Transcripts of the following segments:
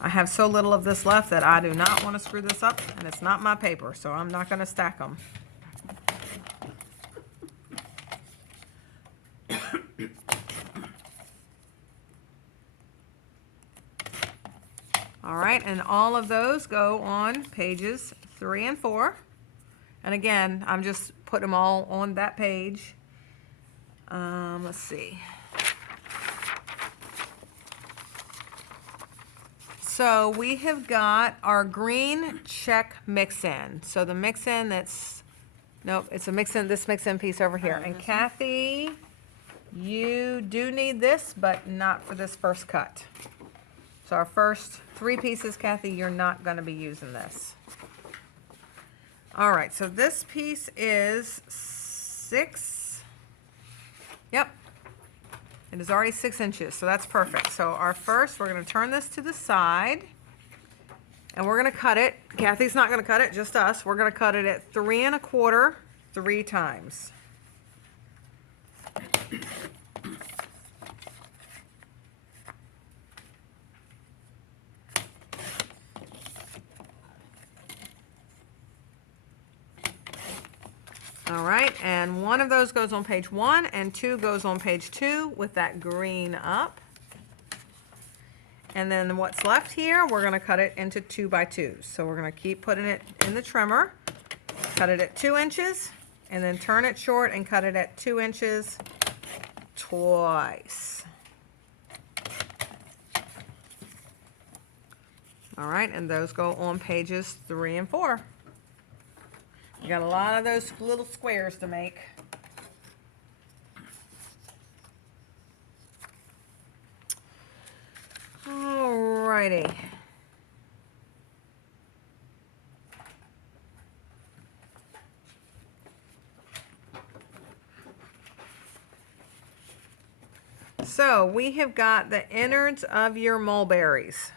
I have so little of this left that I do not want to screw this up, and it's not my paper, so I'm not going to stack them. All right, and all of those go on pages 3 and 4. And again, I'm just putting them all on that page. Let's see. So we have got our green check mix-in. So the mix-in that's, nope, it's a mix-in, this mix-in piece over here. And Kathy, you do need this, but not for this first cut. So our first 3 pieces, Kathy, you're not going to be using this. All right, so this piece is 6. Yep. It is already 6 inches, so that's perfect. So our first, we're going to turn this to the side, and we're going to cut it. Kathy's not going to cut it, just us. We're going to cut it at 3 1/4, 3 times. All right, and one of those goes on page 1 and 2 goes on page 2 with that green up. And then what's left here, we're gonna cut it into 2 by 2s. So we're gonna keep putting it in the trimmer, cut it at 2 inches, and then turn it short and cut it at 2 inches twice. All right, and those go on pages 3 and 4. You got a lot of those little squares to make. Alrighty. So we have got the innards of your mulberries.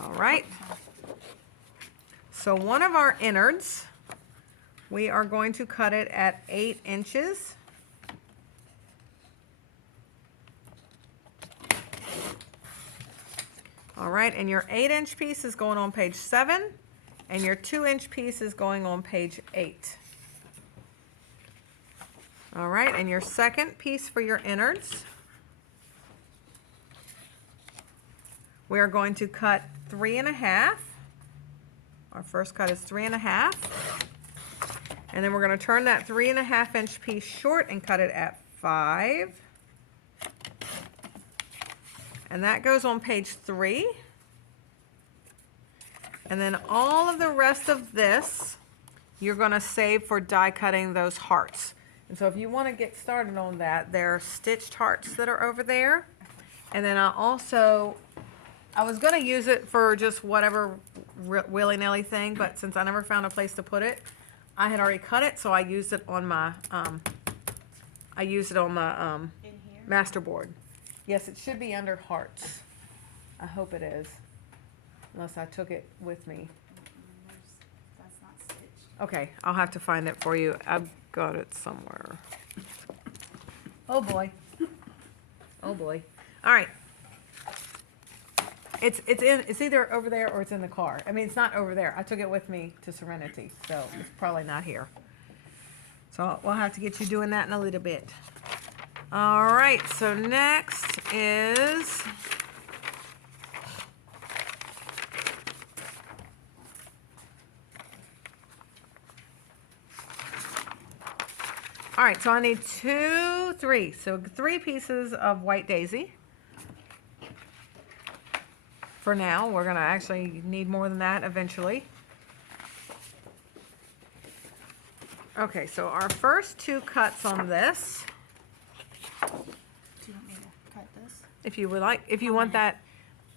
All right. So one of our innards, we are going to cut it at 8 inches. All right, and your 8-inch piece is going on page 7, and your 2-inch piece is going on page 8. All right, and your second piece for your innards, we are going to cut 3 1/2. Our first cut is 3 1/2. And then we're going to turn that 3 1/2-inch piece short and cut it at 5. And that goes on page 3. And then all of the rest of this, you're going to save for die cutting those hearts. And so if you want to get started on that, there are stitched hearts that are over there. And then I was going to use it for just whatever willy-nilly thing, but since I never found a place to put it, I had already cut it, so I used it on my master board. Yes, it should be under hearts. I hope it is, unless I took it with me. That's not stitched. Okay, I'll have to find it for you. I've got it somewhere. Oh boy. Oh boy. All right. It's either over there or it's in the car. I mean, it's not over there. I took it with me to Serenity, so it's probably not here. So we'll have to get you doing that in a little bit. All right, so next is all right, so I need 3 pieces of white daisy. For now, we're gonna actually need more than that eventually. Okay, so our first 2 cuts on this, Do you want me to cut this? if you would like, if you want that,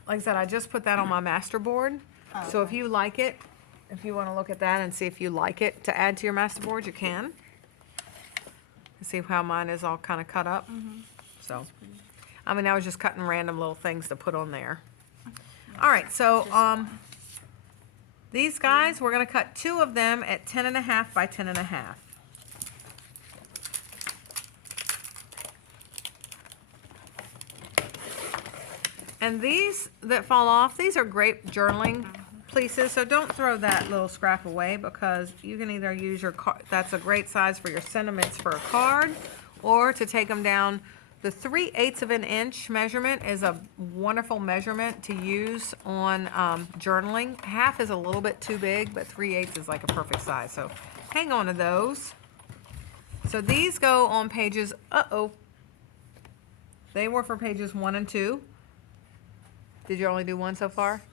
like I said, I just put that on my master board. Oh, So if okay. you like it, if you wanna look at that and see if you like it to add to your master board, you can. See how mine is all kinda cut up? So, I mean, I was just cutting random little things to put on there. All right, so these guys, we're going to cut 2 of them at 10 1/2 by 10 1/2. And these that fall off, these are great journaling pieces, so don't throw that little scrap away because you can either use your card, that's a great size for your sentiments for a card, or to take them down. The 3/8 of an inch measurement is a wonderful measurement to use on journaling. Half is a little bit too big, but 3/8 is like a perfect size, so hang on to those. So these go on pages, they were for pages 1 and 2. Did you only do 1 so far?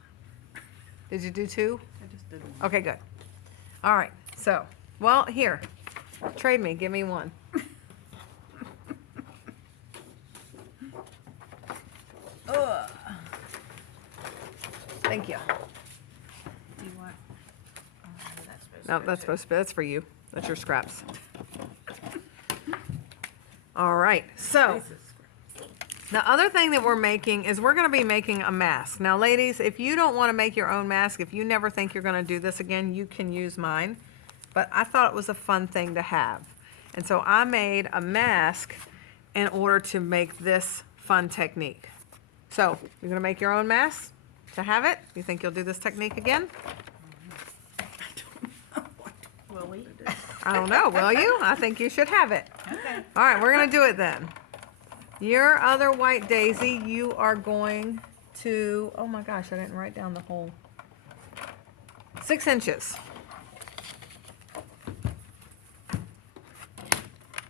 Did you do 2? I just did one. Okay, good. All right, so, well, here, trade me, give me 1. Ugh. Thank you. Do you want? Oh, that's supposed to No, go that's too. supposed to be, that's for you. That's your scraps. All right, so. The other thing that we're making is we're gonna be making a mask. Now, ladies, if you don't wanna make your own mask, if you never think you're gonna do this again, you can use mine. But I thought it was a fun thing to have. And so I made a mask in order to make this fun technique. So, you're gonna make your own mask to have it? You think you'll do this technique again? Will we? I don't know, will you? I think you should have it. Okay. All right, we're gonna do it then. Your other white daisy, you are going to, oh my gosh, I didn't write down the whole, 6 inches.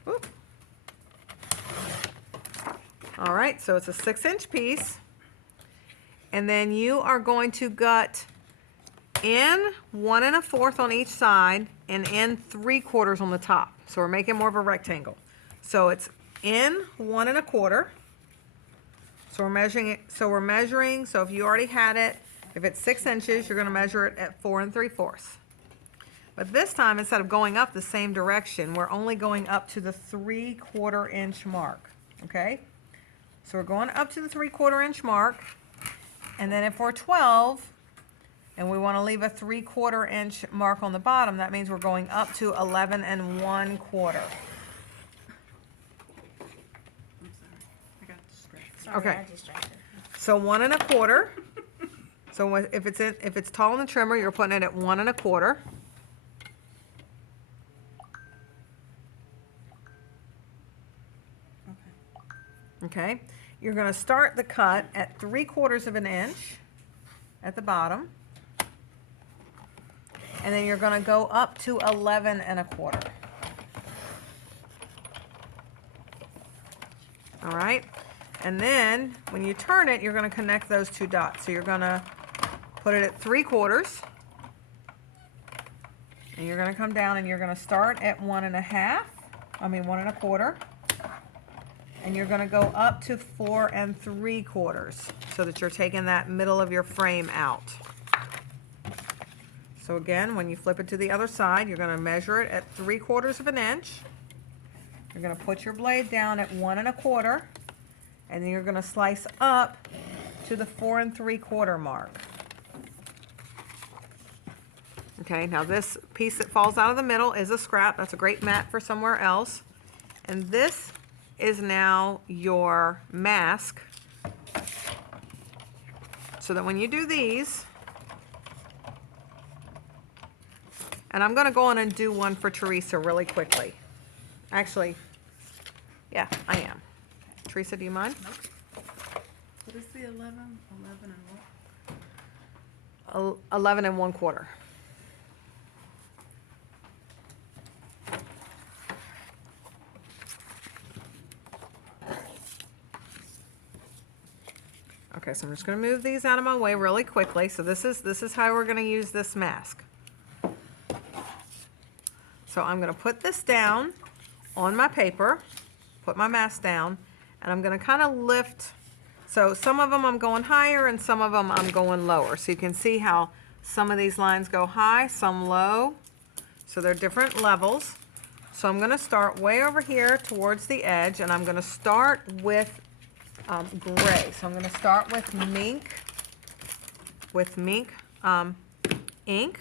Oop. All right, so it's a 6-inch piece. And then you are going to gut in 1 1/4 on each side and in 3/4 on the top. So we're making more of a rectangle. So it's in 1 1/4. So we're measuring it. So if you already had it, if it's 6 inches, you're going to measure it at 4 3/4. But this time, instead of going up the same direction, we're only going up to the 3/4 inch mark. Okay? So we're going up to the 3/4 inch mark. And then if we're 12 and we want to leave a 3/4 inch mark on the bottom, that means we're going up to 11 1/4. I'm sorry. I got distracted. Sorry, Okay. I distracted. So 1 1/4. So if it's tall in the trimmer, you're putting it at 1 1/4. Okay. Okay. You're going to start the cut at 3/4 of an inch at the bottom, and then you're going to go up to 11 1/4. All right. And then when you turn it, you're going to connect those 2 dots. So you're going to put it at 3/4, and you're going to come down and you're going to start at 1 1/4. And you're going to go up to 4 3/4 so that you're taking that middle of your frame out. So again, when you flip it to the other side, you're going to measure it at 3/4 of an inch. You're going to put your blade down at 1 1/4, and then you're going to slice up to the 4 3/4 mark. Okay, now this piece that falls out of the middle is a scrap. That's a great mat for somewhere else. And this is now your mask, so that when you do these, and I'm going to go on and do one for Teresa really quickly. Actually, yeah, I am. Teresa, do you mind? What is the 11? 11 and what? 11 1/4. Okay, so I'm just going to move these out of my way really quickly. So this is how we're going to use this mask. So I'm going to put this down on my paper, put my mask down, and I'm going to kind of lift. So some of them I'm going higher and some of them I'm going lower. So you can see how some of these lines go high, some low. So they're different levels. So I'm going to start way over here towards the edge, and I'm going to start with gray. So I'm going to start with mink ink.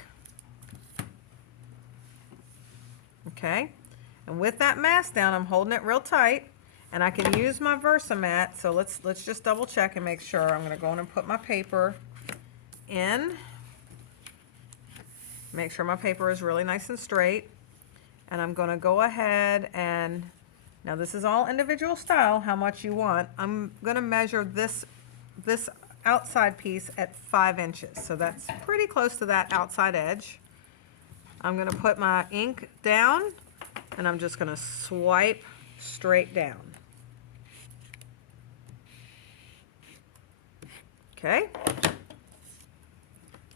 Okay, and with that mask down, I'm holding it real tight, And I can use my Versamat, so let's just double check and make sure. I'm gonna go in and put my paper in. Make sure my paper is really nice and straight. And I'm gonna go ahead and, now this is all individual style, how much you want. I'm gonna measure this outside piece at 5 inches. So that's pretty close to that outside edge. I'm gonna put my ink down and I'm just gonna swipe straight down. Okay.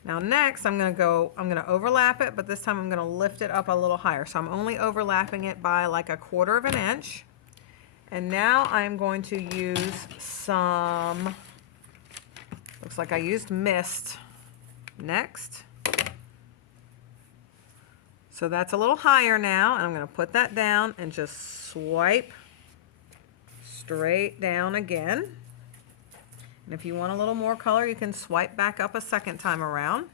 Now next I'm gonna overlap it, but this time I'm gonna lift it up a little higher. So I'm only overlapping it by like 1/4 of an inch. And now I'm going to use some, looks like I used mist next. So that's a little higher now, and I'm gonna put that down and just swipe straight down again. And if you want a little more color, you can swipe back up a second time around.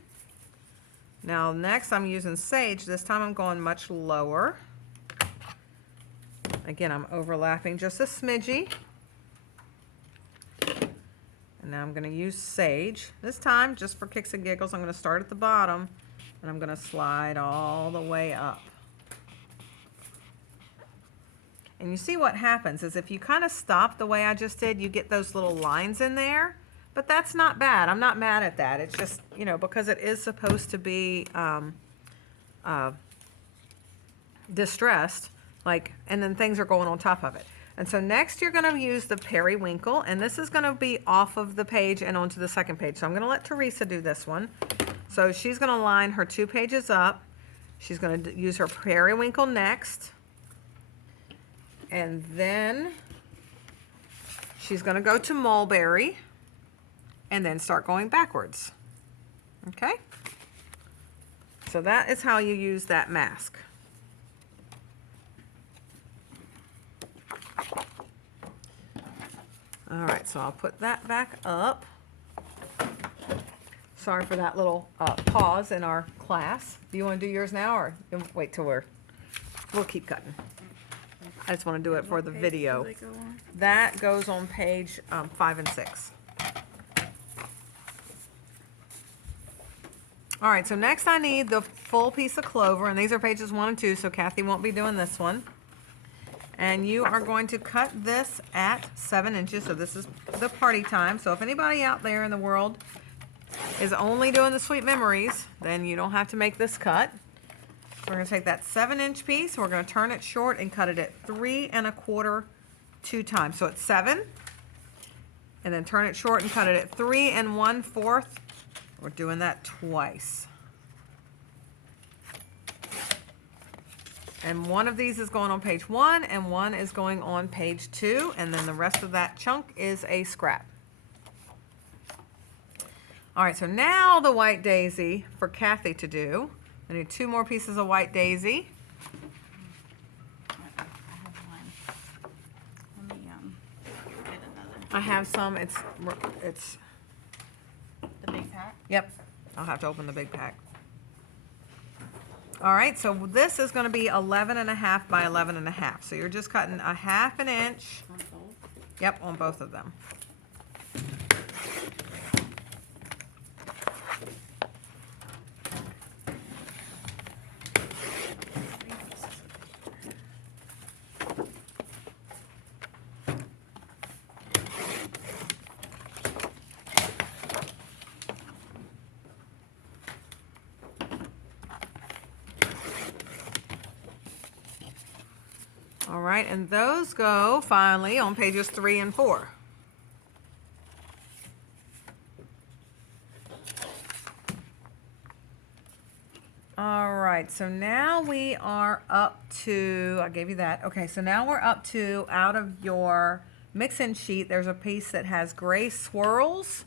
Now next I'm using sage. This time I'm going much lower. Again, I'm overlapping just a smidgy. And now I'm gonna use sage. This time, just for kicks and giggles, I'm gonna start at the bottom and I'm gonna slide all the way up. And you see what happens is if you kind of stop the way I just did, you get those little lines in there, but that's not bad. I'm not mad at that. It's just, you know, because it is supposed to be distressed, like, and then things are going on top of it. And so next you're gonna use the periwinkle, and this is gonna be off of the page and onto the second page. So I'm gonna let Teresa do this one. So she's gonna line her 2 pages up. She's gonna use her periwinkle next. And then she's gonna go to mulberry and then start going backwards. Okay? So that is how you use that mask. All right, so I'll put that back up. Sorry for that little pause in our class. Do you want to do yours now, or you'll wait till we'll keep cutting? I just want to do it for the video. That goes on page 5 and 6. All right, so next I need the full piece of clover, and these are pages 1 and 2, so Kathy won't be doing this one. And you are going to cut this at 7 inches, so this is the party time. So if anybody out there in the world is only doing the Sweet Memories, then you don't have to make this cut. We're gonna take that 7-inch piece, we're gonna turn it short and cut it at 3 1/4 2 times. So it's 7, and then turn it short and cut it at 3 1/4. We're doing that twice. And one of these is going on page 1 and one is going on page 2, and then the rest of that chunk is a scrap. All right, so now the white daisy for Kathy to do. I need 2 more pieces of white daisy. I have one. Let me get another. I have some, it's, The big pack. yep, I'll have to open the big pack. All right, so this is gonna be 11 1/2 by 11 1/2. So you're just cutting 1/2 inch. On both. Yep, on both of them. All right, and those go finally on pages 3 and 4. All right, so now we are up to, I gave you that. Okay, so now we're up to, out of your mix-in sheet, there's a piece that has gray swirls,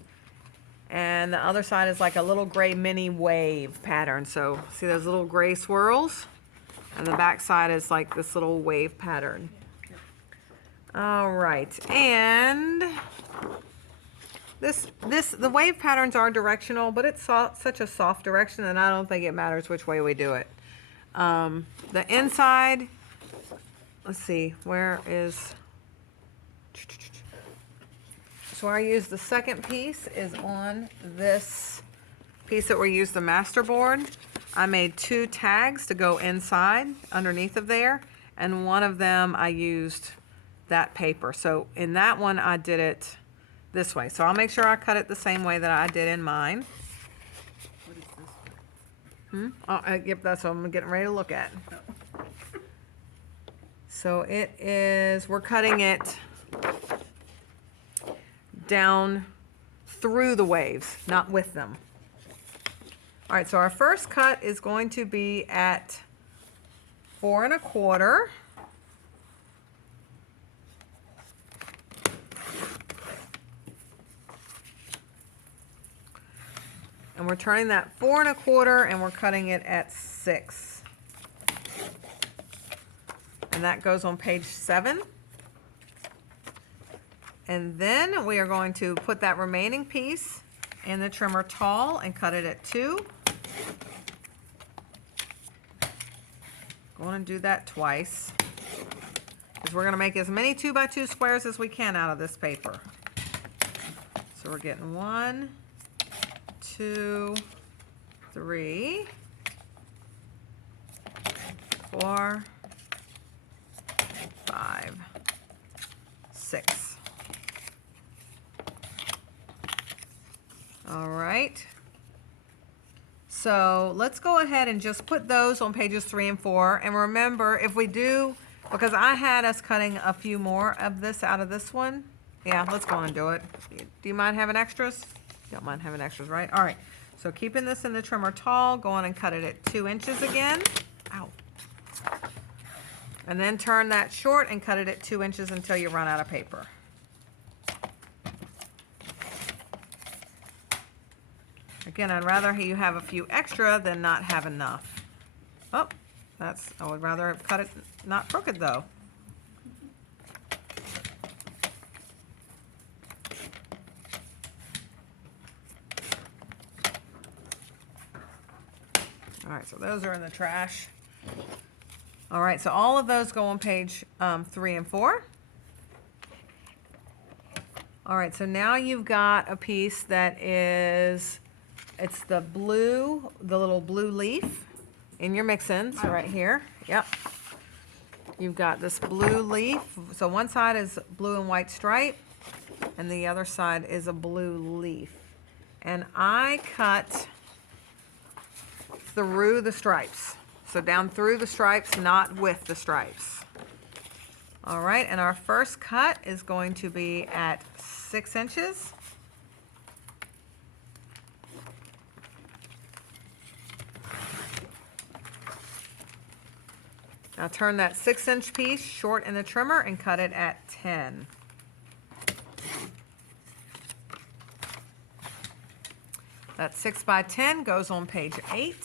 and the other side is like a little gray mini wave pattern. So see those little gray swirls? And the back side is like this little wave pattern. All right, and the wave patterns are directional, but it's such a soft direction that I don't think it matters which way we do it. The inside, let's see, where is So I use the second piece is on this piece that we use the master board. I made 2 tags to go inside underneath of there, and one of them I used that paper. So in that one I did it this way. So I'll make sure I cut it the same way that I did in mine. What is this? Oh, yep, that's what I'm getting ready to look at. So it is, we're cutting it down through the waves, not with them. All right, so our first cut is going to be at 4 1/4. And we're turning that 4 1/4 and we're cutting it at 6. And that goes on page 7. And then we are going to put that remaining piece in the trimmer tall and cut it at 2. Go on and do that twice, because we're going to make as many 2x2 squares as we can out of this paper. So we're getting 1, 2, 3, 4, 5, 6. All right. So let's go ahead and just put those on pages 3 and 4. And remember, if we do, because I had us cutting a few more of this out of this one. Yeah, let's go on and do it. Do you mind having extras? You don't mind having extras, right? All right. So keeping this in the trimmer tall, go on and cut it at 2 inches again. Ow. And then turn that short and cut it at 2 inches until you run out of paper. Again, I'd rather you have a few extra than not have enough. Oh, I would rather have cut it not crooked though. All right, so those are in the trash. All right, so all of those go on page 3 and 4. All right, so now you've got a piece that is, it's the blue, the little blue leaf in your mix-ins right here. Yep. You've got this blue leaf. So one side is blue and white stripe, and the other side is a blue leaf. And I cut through the stripes. So down through the stripes, not with the stripes. All right, and our first cut is going to be at 6 inches. Now turn that 6-inch piece short in the trimmer and cut it at 10. That 6 by 10 goes on page 8.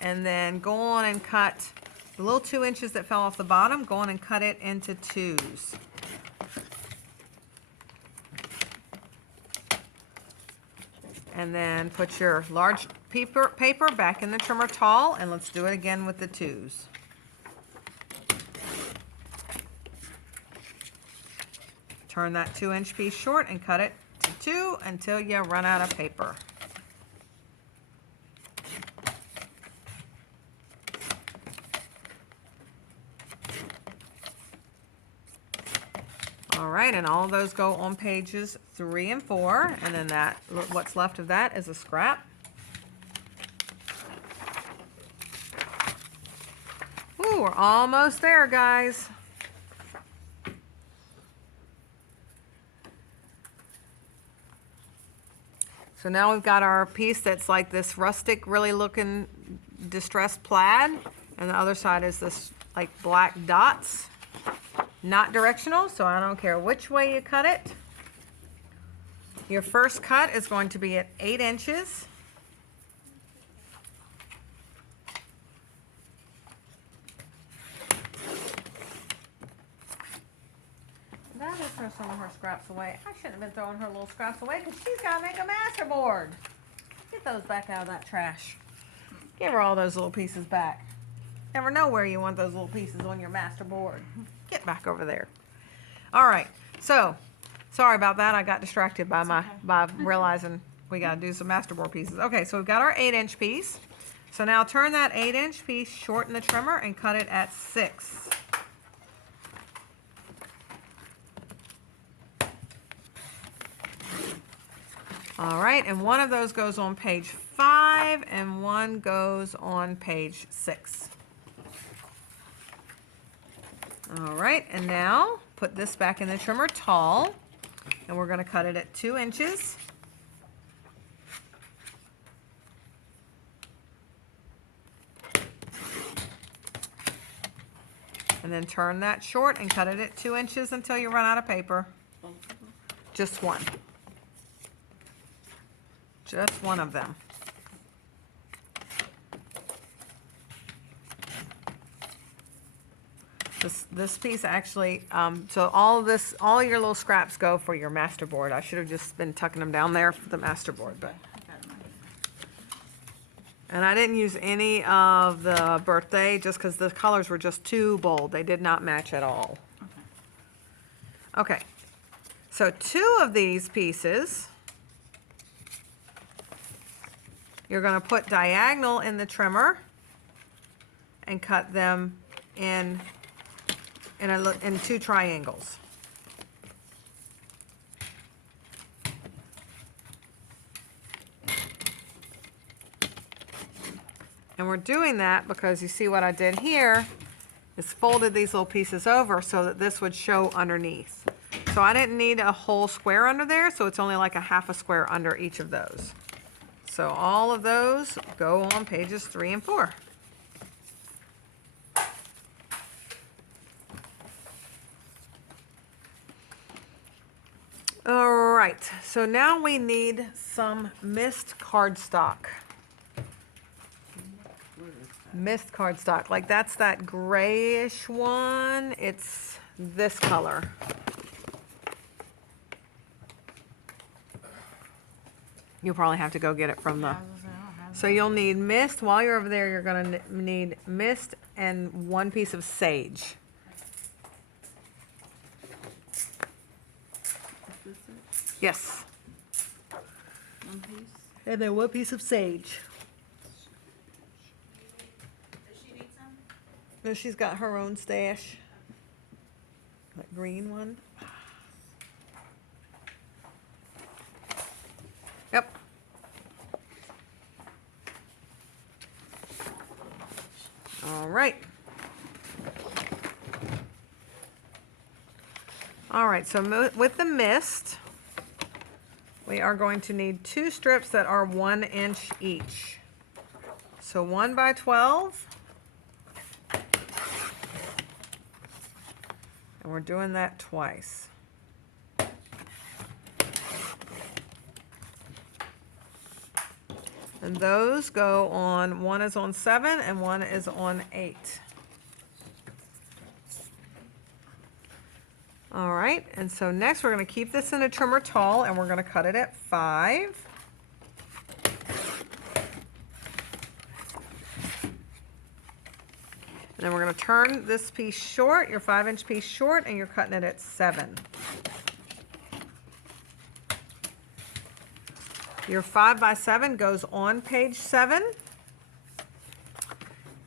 And then go on and cut the little 2 inches that fell off the bottom, go on and cut it into 2s. And then put your large paper back in the trimmer tall, and let's do it again with the 2s. Turn that 2-inch piece short and cut it to 2 until you run out of paper. All right, and all of those go on pages 3 and 4, and then that, what's left of that is a scrap. Ooh, we're almost there, guys. So now we've got our piece that's like this rustic, really looking distressed plaid, and the other side is this like black dots. Not directional, so I don't care which way you cut it. Your first cut is going to be at 8 inches. That is throw some of her scraps away. I shouldn't have been throwing her little scraps away because she's got to make a masterboard. Get those back out of that trash. Give her all those little pieces back. Never know where you want those little pieces on your masterboard. Get back over there. All right, so, sorry about that, I got distracted by okay. by realizing we gotta do some masterboard pieces. Okay, so we've got our 8-inch piece. So now turn that 8-inch piece, shorten the trimmer, and cut it at 6. All right, and one of those goes on page 5, and one goes on page 6. All right, and now put this back in the trimmer tall, and we're gonna cut it at 2 inches. And then turn that short and cut it at 2 inches until you run out of paper. Both of them? Just one. Just one of them. This piece actually, so all your little scraps go for your masterboard. I should have just been tucking them down there for the masterboard, but. I got it. And I didn't use any of the birthday just because the colors were just too bold. They did not match at all. Okay. Okay, so 2 of these pieces, you're gonna put diagonal in the trimmer and cut them in 2 triangles. And we're doing that because you see what I did here is folded these little pieces over so that this would show underneath. So I didn't need a whole square under there, so it's only like a half a square under each of those. So all of those go on pages 3 and 4. All right, so now we need some mist cardstock. Where is that? Mist cardstock, like that's that grayish one. It's this color. You'll probably have to go get it from the. I was gonna say, I don't have So you'll need mist. While you're over there, you're gonna need mist and 1 piece of sage. Is this it? Yes. One piece? And then 1 piece of sage. Does she need some? No, she's got her own stash. That green one. Yep. All right. All right, so with the mist, we are going to need 2 strips that are 1 inch each. So 1 by 12. And we're doing that twice. And those go on, 1 is on 7 and 1 is on 8. All right, and so next we're gonna keep this in a trimmer tall and we're gonna cut it at 5. And then we're gonna turn this piece short, your 5-inch piece short, and you're cutting it at 7. Your 5 by 7 goes on page 7.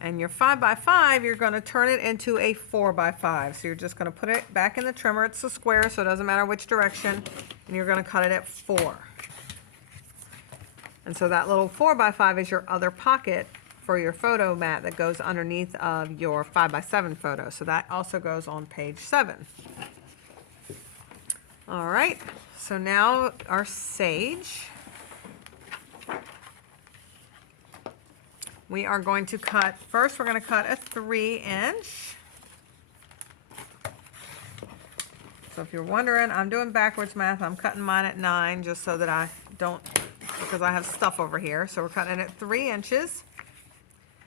And your 5 by 5, you're gonna turn it into a 4 by 5. So you're just gonna put it back in the trimmer. It's a square, so it doesn't matter which direction. And you're gonna cut it at 4. And so that little 4 by 5 is your other pocket for your photo mat that goes underneath of your 5 by 7 photo. So that also goes on page 7. All right, so now our sage. We are going to cut, first we're gonna cut a 3-inch. So if you're wondering, I'm doing backwards math. I'm cutting mine at 9 just so that I don't, because I have stuff over here. So we're cutting it at 3 inches.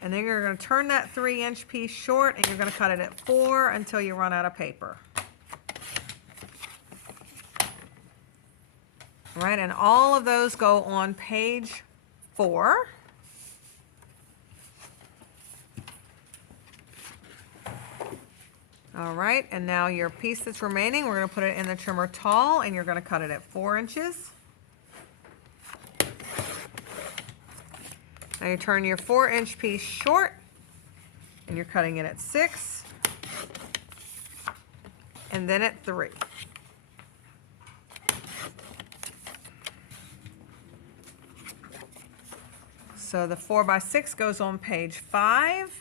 And then you're gonna turn that 3-inch piece short and you're gonna cut it at 4 until you run out of paper. All right, and all of those go on page 4. All right, and now your piece that's remaining, we're gonna put it in the trimmer tall, and you're gonna cut it at 4 inches. Now you turn your 4-inch piece short, and you're cutting it at 6, and then at 3. So the 4x6 goes on page 5,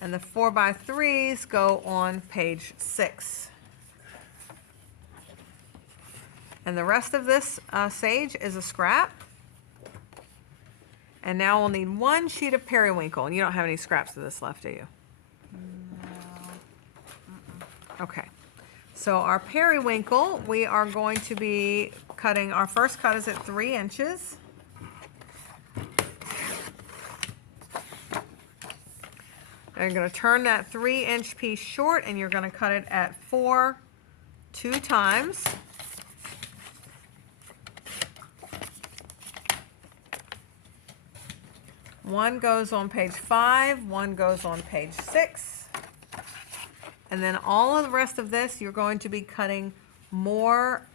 and the 4x3s go on page 6. And the rest of this sage is a scrap. And now we'll need 1 sheet of periwinkle. And you don't have any scraps of this left, do you? Okay. So our periwinkle, we are going to be cutting, our first cut is at 3 inches. And you're going to turn that 3-inch piece short, and you're going to cut it at 4 2 times. One goes on page 5, one goes on page 6. And then all of the rest of this, you're going to be cutting more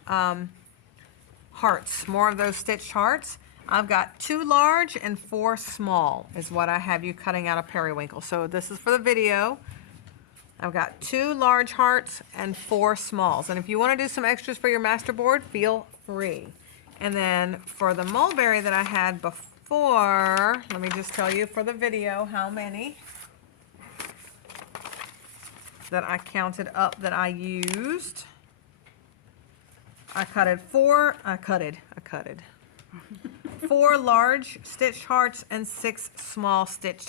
hearts, more of those stitched hearts. I've got 2 large and 4 small is what I have you cutting out of periwinkle. So this is for the video. I've got 2 large hearts and 4 smalls. And if you want to do some extras for your masterboard, feel free. And then for the mulberry that I had before, let me just tell you for the video how many that I counted up that I used. I cutted 4 large stitched hearts and 6 small stitched hearts.